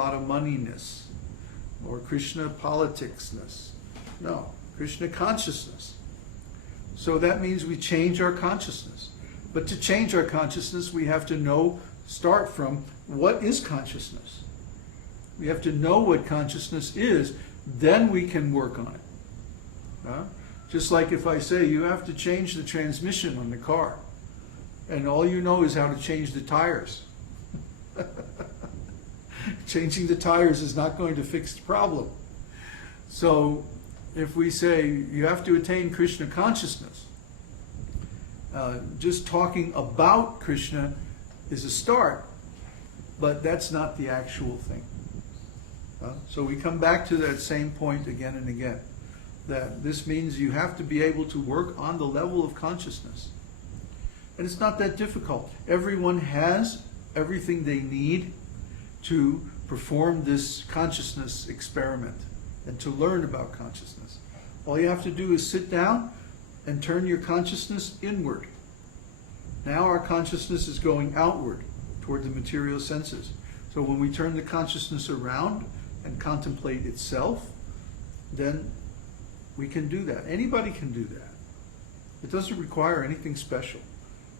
lot of moneyness, or Krishna politicsness. No, Krishna consciousness. So that means we change our consciousness. But to change our consciousness, we have to start from what is consciousness. We have to know what consciousness is, then we can work on it. Just like if I say you have to change the transmission on the car, and all you know is how to change the tires. Changing the tires is not going to fix the problem. So if we say you have to attain Krishna consciousness, just talking about Krishna is a start, but that's not the actual thing. So we come back to that same point again and again, that this means you have to be able to work on the level of consciousness. And it's not that difficult. Everyone has everything they need to perform this consciousness experiment and to learn about consciousness. All you have to do is sit down and turn your consciousness inward. Now our consciousness is going outward toward the material senses. So when we turn the consciousness around and contemplate itself, then we can do that. Anybody can do that. It doesn't require anything special.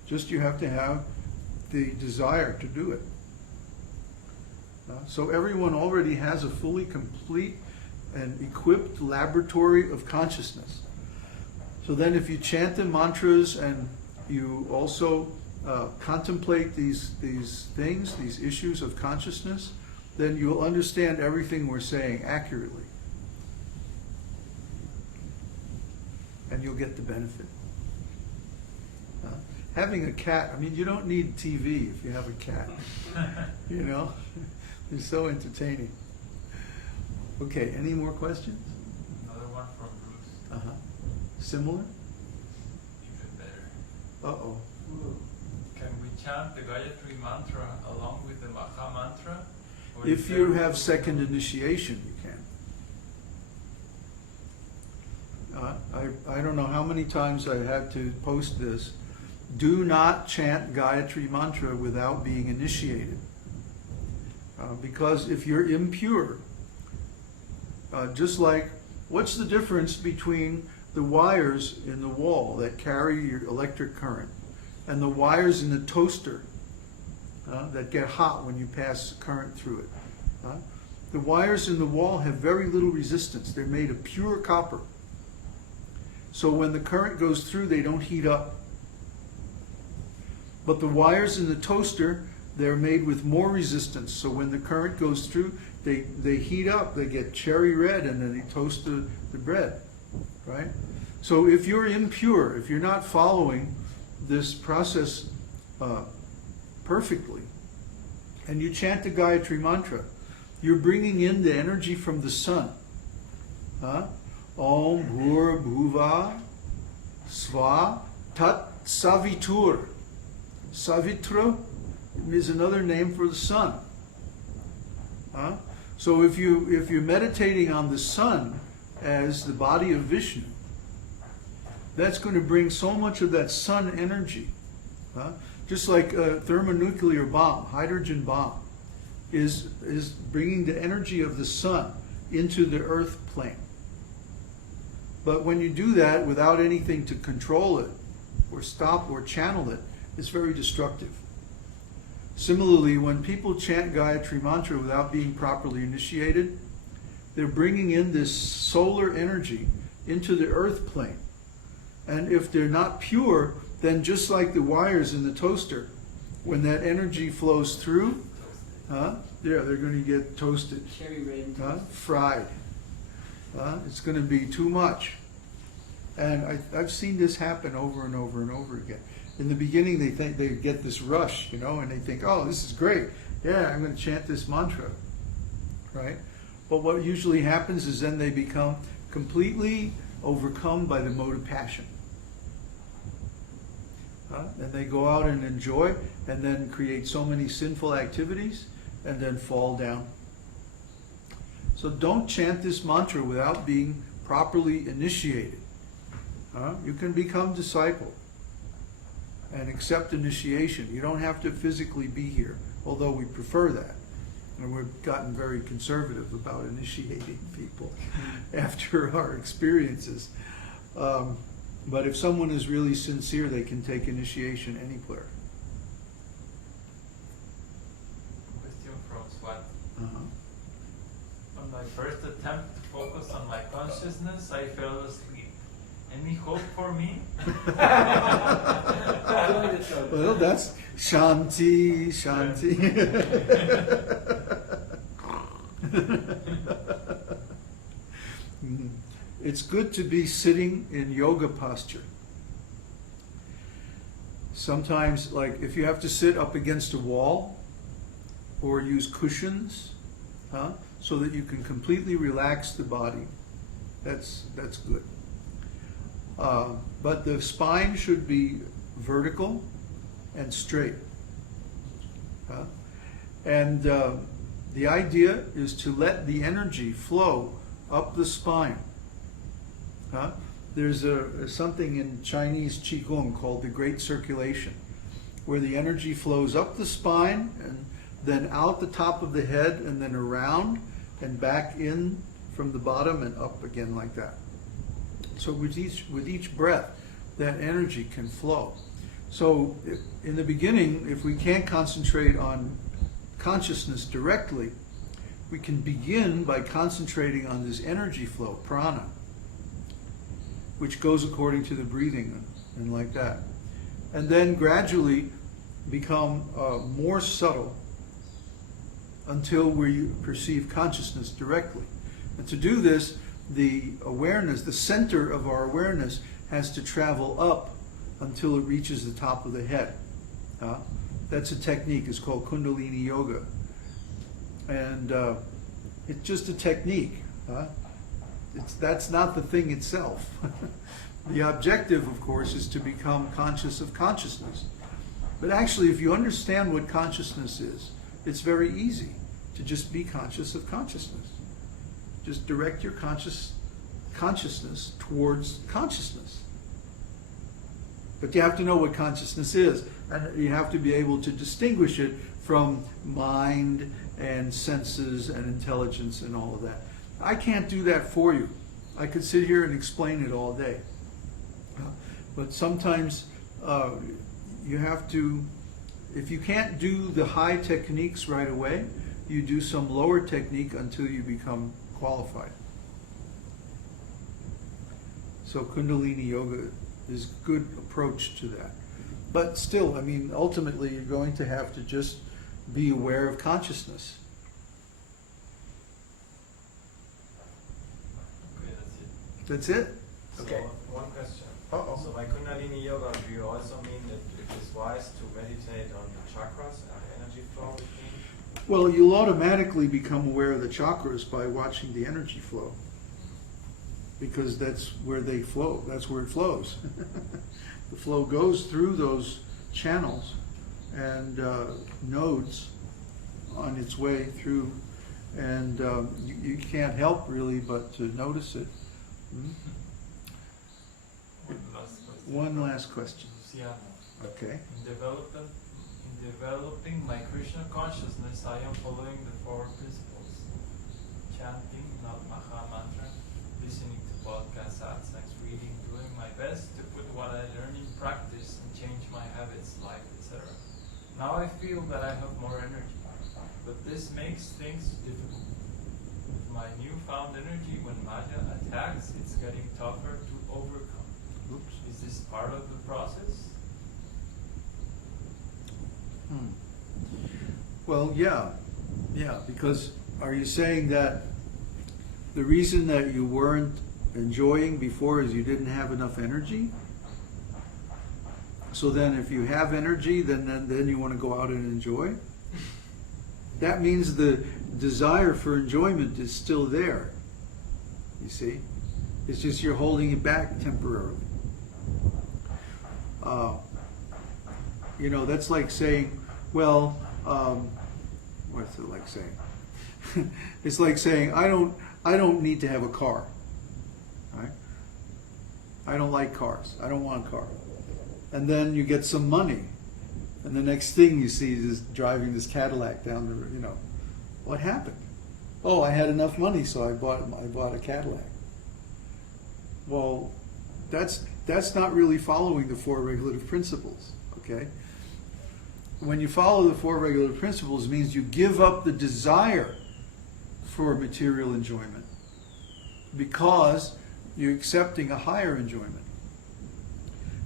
Just you have to have the desire to do it. So everyone already has a fully complete and equipped laboratory of consciousness. So then if you chant the mantras and you also contemplate these things, these issues of consciousness, then you'll understand everything we're saying accurately. And you'll get the benefit. Having a cat, I mean, you don't need TV if you have a cat. You know? They're so entertaining. Okay, any more questions? Another one from Bruce. Similar? Even better. Uh-oh. Can we chant the Gayatri mantra along with the Maha mantra? Or If you have second initiation, you can. I don't know how many times I had to post this. Do not chant Gayatri mantra without being initiated. Because if you're impure, just like, what's the difference between the wires in the wall that carry your electric current and the wires in the toaster that get hot when you pass current through it? The wires in the wall have very little resistance. They're made of pure copper. So when the current goes through, they don't heat up. But the wires in the toaster, they're made with more resistance. So when the current goes through, they heat up, they get cherry red, and then they toast the bread, right? So if you're impure, if you're not following this process perfectly, and you chant the Gayatri mantra, you're bringing in the energy from the sun. Om Bhur Bhuva Sva Tat Savitur. Savitra is another name for the sun. So if you're meditating on the sun as the body of Vishnu, that's going to bring so much of that sun energy. Just like a thermonuclear bomb, hydrogen bomb, is bringing the energy of the sun into the earth plane. But when you do that without anything to control it, or stop or channel it, it's very destructive. Similarly, when people chant Gayatri mantra without being properly initiated, they're bringing in this solar energy into the earth plane. And if they're not pure, then just like the wires in the toaster, when that energy flows through, they're going to get toasted, cherry red, fried. It's going to be too much. And I've seen this happen over and over and over again. In the beginning, they think they get this rush, and they think, oh, this is great. Yeah, I'm going to chant this mantra, right? But what usually happens is then they become completely overcome by the mode of passion. And they go out and enjoy, and then create so many sinful activities, and then fall down. So don't chant this mantra without being properly initiated. You can become disciple and accept initiation. You don't have to physically be here, although we prefer that. And we've gotten very conservative about initiating people after our experiences. But if someone is really sincere, they can take initiation anywhere. Question from Swat. Uh-huh. On my first attempt to focus on my consciousness, I fell asleep. Any hope for me? Well, that's Shanti, Shanti. It's good to be sitting in yoga posture. Sometimes, like if you have to sit up against a wall or use cushions, so that you can completely relax the body, that's good. But the spine should be vertical and straight. And the idea is to let the energy flow up the spine. There's something in Chinese Qigong called the Great Circulation, where the energy flows up the spine and then out the top of the head and then around and back in from the bottom and up again like that. So with each breath, that energy can flow. So in the beginning, if we can't concentrate on consciousness directly, we can begin by concentrating on this energy flow, prana, which goes according to the breathing and like that. And then gradually become more subtle until we perceive consciousness directly. And to do this, the awareness, the center of our awareness has to travel up until it reaches the top of the head. That's a technique, it's called Kundalini Yoga. And it's just a technique. That's not the thing itself. The objective, of course, is to become conscious of consciousness. But actually, if you understand what consciousness is, it's very easy to just be conscious of consciousness. Just direct your consciousness towards consciousness. But you have to know what consciousness is, and you have to be able to distinguish it from mind and senses and intelligence and all of that. I can't do that for you. I could sit here and explain it all day. But sometimes you have to, if you can't do the high techniques right away, you do some lower technique until you become qualified. So Kundalini Yoga is a good approach to that. But still, I mean, ultimately you're going to have to just be aware of consciousness. Okay, that's it. That's it? So, Okay. one question. Uh-oh. So by Kundalini Yoga, do you also mean that it is wise to meditate on the chakras and the energy flow between? Well, you'll automatically become aware of the chakras by watching the energy flow. Because that's where they flow, that's where it flows. The flow goes through those channels and nodes on its way through, and you can't help really but to notice it. One last question. Luciano. Okay. In developing my Krishna consciousness, I am following the four principles: chanting, not Maha Mantra, listening to podcasts, satsangs, reading, doing my best to put what I learn in practice and change my habits, life, etc. Now I feel that I have more energy, but this makes things difficult. With my newfound energy, when Maya attacks, it's getting tougher to overcome. Oops. Is this part of the process? Well, yeah, because are you saying that the reason that you weren't enjoying before is you didn't have enough energy? So then if you have energy, then you want to go out and enjoy? That means the desire for enjoyment is still there, you see? It's just you're holding it back temporarily. That's like saying, well, what's it like saying? It's like saying, I don't need to have a car. Right? I don't like cars. I don't want a car. And then you get some money, and the next thing you see is driving this Cadillac down the, What happened? Oh, I had enough money, so I bought a Cadillac. Well, that's not really following the four regulative principles, okay? When you follow the four regulative principles, it means you give up the desire for material enjoyment because you're accepting a higher enjoyment.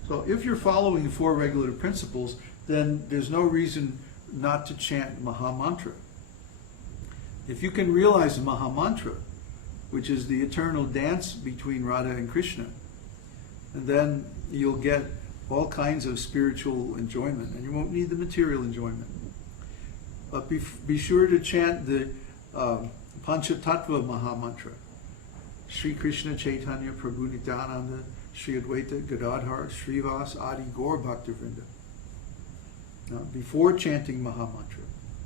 So if you're following the four regulative principles, then there's no reason not to chant Maha Mantra. If you can realize the Maha Mantra, which is the eternal dance between Radha and Krishna, and then you'll get all kinds of spiritual enjoyment, and you won't need the material enjoyment. But be sure to chant the Panchatattva Maha Mantra. Sri Krishna Chaitanya Prabhu Nityananda Sri Advaita Gadadhar Srivas Adi Gaur Bhaktivinoda. Now, before chanting Maha Mantra.